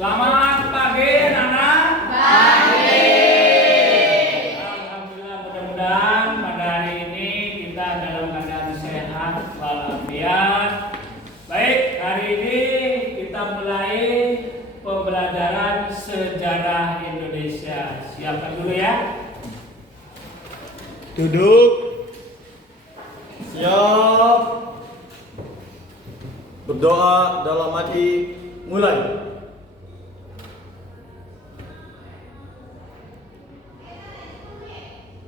Selamat pagi, anak. Pagi. Alhamdulillah, mudah-mudahan pada hari ini kita dalam keadaan sehat walafiat. Baik, hari ini kita mulai pembelajaran sejarah Indonesia. Siapkan dulu ya. Duduk. Siap. Berdoa dalam hati. Mulai.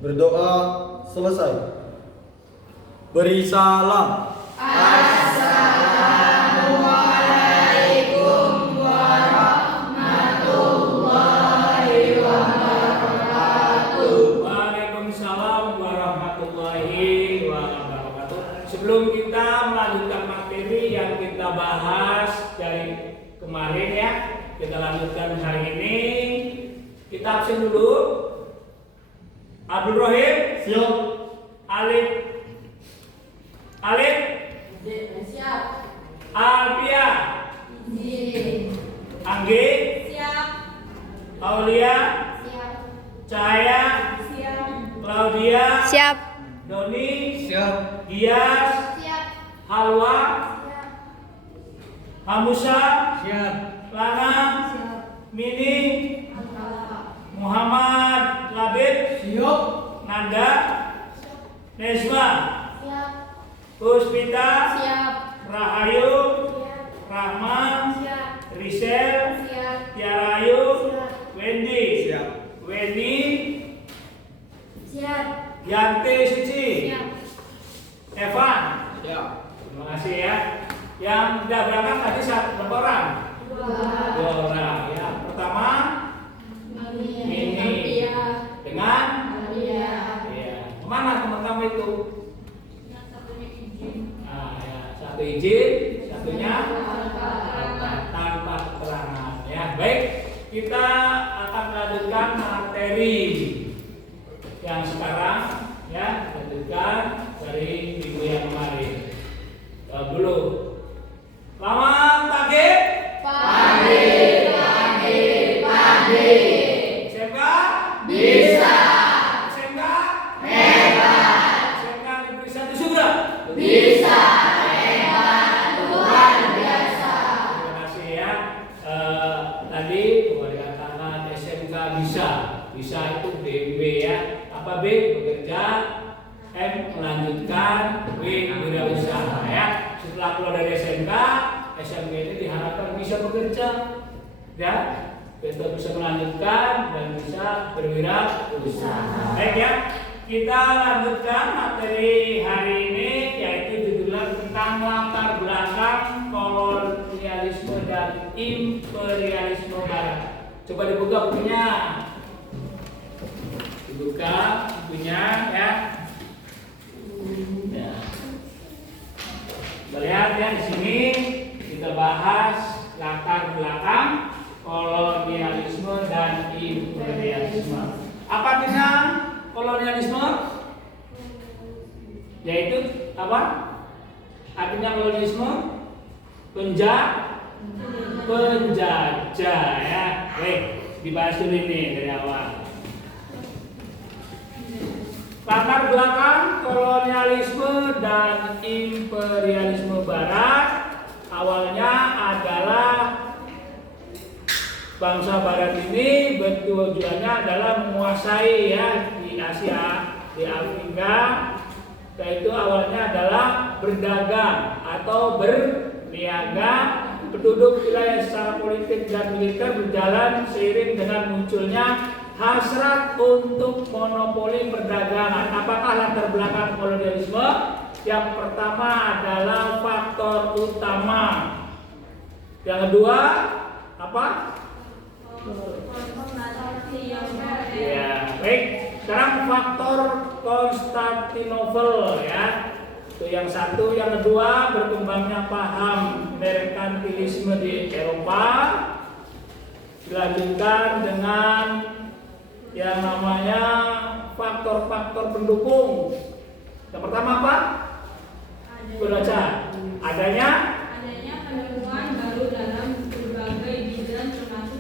Berdoa selesai. Beri salam. Assalamualaikum warahmatullahi wabarakatuh. Waalaikumsalam warahmatullahi wabarakatuh. Sebelum kita melanjutkan materi yang kita bahas dari kemarin ya, kita lanjutkan hari ini. Kita absen dulu. Abdul Rohim, Siap. Alif, Siap. Alpia, Izin. Anggi, Siap. Aulia, Siap. Cahaya, Siap. Claudia, Siap. Doni, Siap. Gias, Siap. Halwa, Siap. Hamusa, Siap. Lana, Siap. Mini, Muhammad Labib, Siap. Nanda, Nesma, Siap. Puspita, Siap. Rahayu, Siap. Rahman, Siap. Risel, Siap. Tiarayu, Siap. Wendy, Siap. Weni, Siap. Yanti Suci, Siap. Evan. Siap. Terima kasih ya. Yang sudah berangkat tadi berapa orang? Dua orang ya. Pertama Mini. Dengan ya. Kemana teman kamu itu? Nah, ya. Satu izin, satunya tanpa keterangan ya. Baik, kita akan melanjutkan materi yang sekarang ya, lanjutkan dari minggu yang kemarin. Dulu. Selamat pagi. Pagi. SMK Bisa. SMK Hebat. SMK Negeri 1 Sugra. Bisa. Hebat. Luar biasa. Terima kasih ya. Tadi kembali katakan SMK bisa. Bisa itu BB ya. Apa B? Bekerja. M melanjutkan. W wirausaha ya. Setelah keluar dari SMK ini diharapkan bisa bekerja ya. Besok bisa melanjutkan dan bisa berwirausaha. Baik ya. Kita lanjutkan materi hari ini, yaitu judulnya tentang latar belakang kolonialisme dan imperialisme barat. Coba dibuka bukunya. Dibuka bukunya ya. Ya. Kita lihat ya, di sini kita bahas latar belakang kolonialisme dan imperialisme. Apa artinya kolonialisme? Yaitu apa? Artinya kolonialisme penjajah ya. Baik, dibahas dulu ini dari awal. Latar belakang kolonialisme dan imperialisme barat awalnya adalah bangsa barat ini bertujuannya adalah menguasai ya di Asia, di Afrika. Yaitu awalnya adalah berdagang atau berniaga. Penduduk wilayah secara politik dan militer berjalan seiring dengan munculnya hasrat untuk monopoli perdagangan. Apakah latar belakang kolonialisme? Yang pertama adalah faktor utama. Yang kedua apa? Ya, baik. Sekarang faktor Konstantinopel ya. Itu yang satu, yang kedua berkembangnya paham merkantilisme di Eropa. Dilanjutkan dengan yang namanya faktor-faktor pendukung. Yang pertama apa? Baca. Adanya penemuan baru dalam berbagai bidang termasuk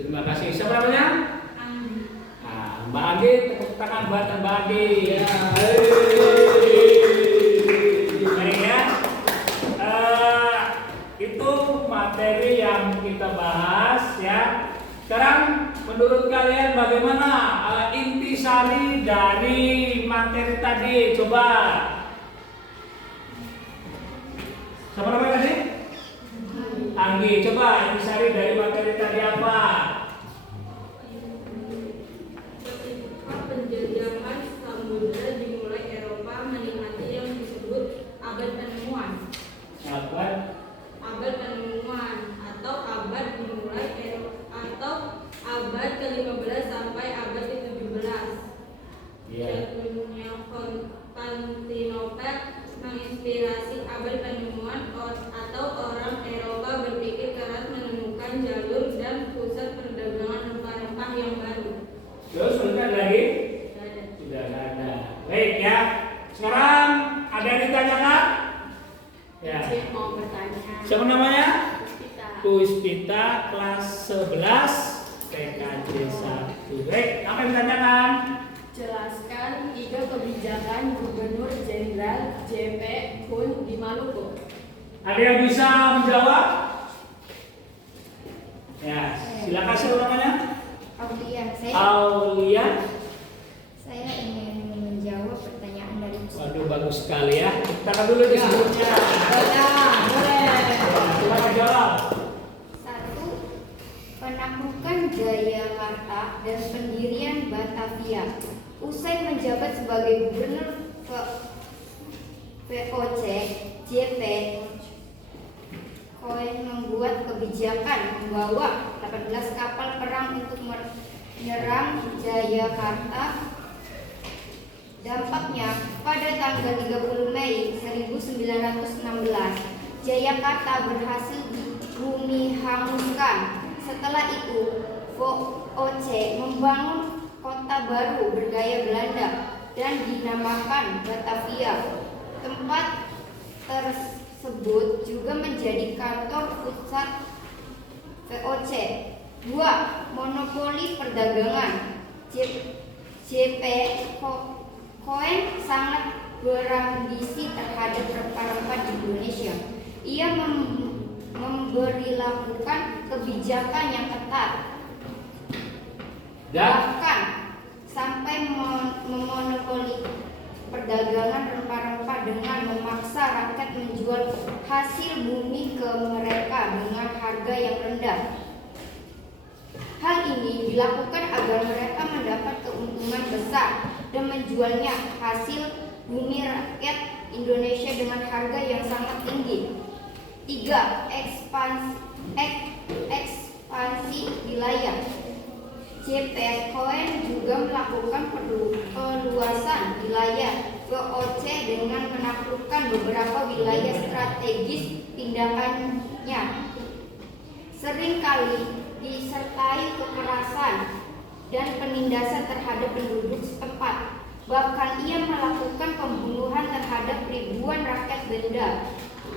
Terima kasih. Siapa namanya? Andi. Nah, Mbak Andi, tepuk tangan buat Mbak Andi. Ya. Baik ya. Itu materi yang kita bahas ya. Sekarang menurut kalian bagaimana intisari dari materi tadi? Coba. Siapa namanya tadi? Anggi. Coba intisari dari materi tadi apa? Ketika penjajahan samudra dimulai, Eropa menikmati yang disebut abad penemuan. Abad penemuan atau abad dimulai atau abad ke-15 sampai abad ke-17. Iya. Dunia Konstantinopel menginspirasi abad penemuan atau orang Eropa berpikir keras menemukan jalur dan pusat perdagangan rempah-rempah yang baru. Terus sudah lagi? Tidak ada. Sudah ada. Baik ya. Sekarang ada yang ditanyakan? Ya. Saya mau bertanya. Siapa namanya? Kita. Puspita kelas 11 TKJ 1. Baik, apa yang ditanyakan? Jelaskan 3 kebijakan Gubernur Jenderal J.P. Kun di Maluku. Ada yang bisa menjawab? Ya, silakan siapa namanya? Aulia, Aulia. saya ingin menjawab pertanyaan dari Waduh, bagus sekali ya. Kita dulu di sebelumnya. Boleh. Silakan jawab. 1. Penaklukan Jayakarta dan pendirian Batavia. Usai menjabat sebagai gubernur VOC, JP Cohen membuat kebijakan membawa 18 kapal perang untuk menyerang Jayakarta. Dampaknya, pada tanggal 30 Mei 1916, Jayakarta berhasil bumi hanguskan. Setelah itu, VOC membangun kota baru bergaya Belanda dan dinamakan Batavia. Tempat tersebut juga menjadi kantor pusat VOC. 2. Monopoli perdagangan. JP Cohen sangat berambisi terhadap rempah-rempah di Indonesia. Ia memberlakukan kebijakan yang ketat, bahkan sampai memonopoli perdagangan rempah-rempah dengan memaksa rakyat menjual hasil bumi ke mereka dengan harga yang rendah. Hal ini dilakukan agar mereka mendapat keuntungan besar dan menjualnya hasil bumi rakyat Indonesia dengan harga yang sangat tinggi. 3. Ekspansi wilayah. JP Cohen juga melakukan perluasan wilayah VOC dengan menaklukkan beberapa wilayah strategis. Tindakannya seringkali disertai kekerasan dan penindasan terhadap penduduk setempat. Bahkan ia melakukan pembunuhan terhadap ribuan rakyat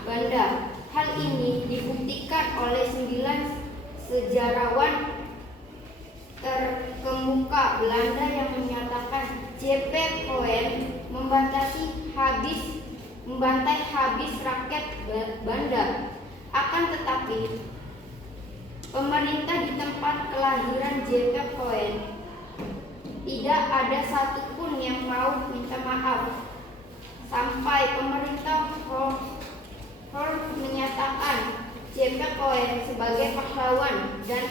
Banda. Hal ini dibuktikan oleh 9 sejarawan terkemuka Belanda yang menyatakan JP Cohen membantai habis rakyat Banda. Akan tetapi, pemerintah di tempat kelahiran JP Cohen tidak ada satupun yang mau minta maaf. Sampai pemerintah menyatakan JP Cohen sebagai pahlawan dan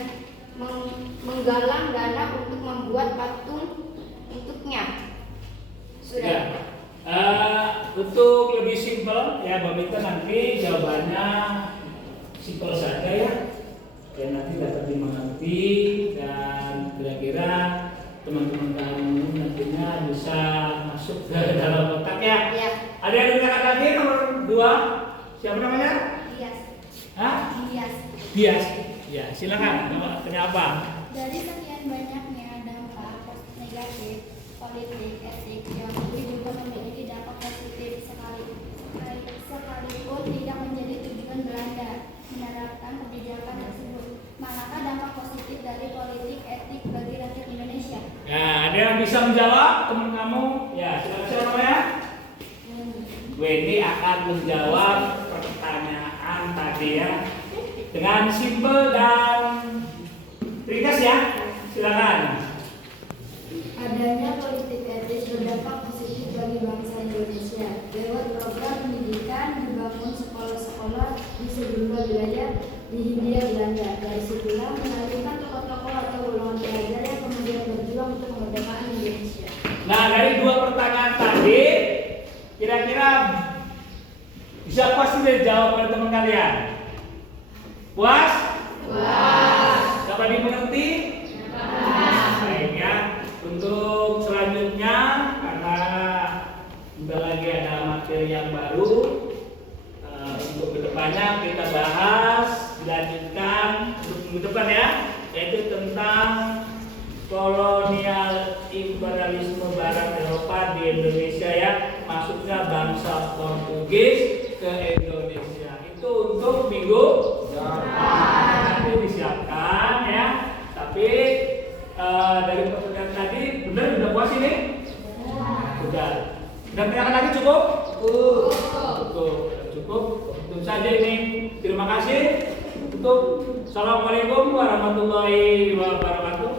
menggalang dana untuk membuat patung untuknya. Sudah. Untuk lebih simpel ya, Mbak Mita, nanti jawabannya simpel saja ya. Dan nanti dapat dimengerti dan kira-kira teman-teman kamu nantinya bisa masuk ke dalam otaknya. Ya. Ada yang ditanyakan lagi nomor 2? Siapa namanya? Dias. Hah? Dias. Dias. Ya, silakan. Tanya apa? Dari sekian banyaknya dampak negatif politik etik yang juga memiliki dampak positif sekalipun tidak menjadi tujuan Belanda menerapkan kebijakan tersebut, manakah dampak positif dari politik Wendy akan menjawab pertanyaan tadi ya dengan simpel dan ringkas ya. Silakan. Adanya politik etis berdampak positif bagi bangsa Indonesia. Lewat program pendidikan dibangun sekolah-sekolah di sejumlah wilayah di Hindia Belanda. Dari situlah mengalirkan tokoh-tokoh atau golongan pelajar yang kemudian berjuang untuk kemerdekaan Indonesia. Nah, dari dua pertanyaan tadi, kira-kira bisa pasti dijawab oleh teman kalian? Puas? Puas. Dapat dimengerti? Baik ya. Untuk selanjutnya, karena sudah lagi ada materi yang baru, untuk kedepannya kita bahas, dilanjutkan untuk minggu depan ya, yaitu tentang kolonial imperialisme Barat Eropa di Indonesia ya, masuknya bangsa Portugis ke Indonesia. Itu untuk minggu nanti disiapkan ya. Tapi dari pertanyaan tadi benar udah puas ini? Sudah. Udah pertanyaan lagi cukup? Cukup. Itu saja ini. Terima kasih. Assalamualaikum warahmatullahi wabarakatuh.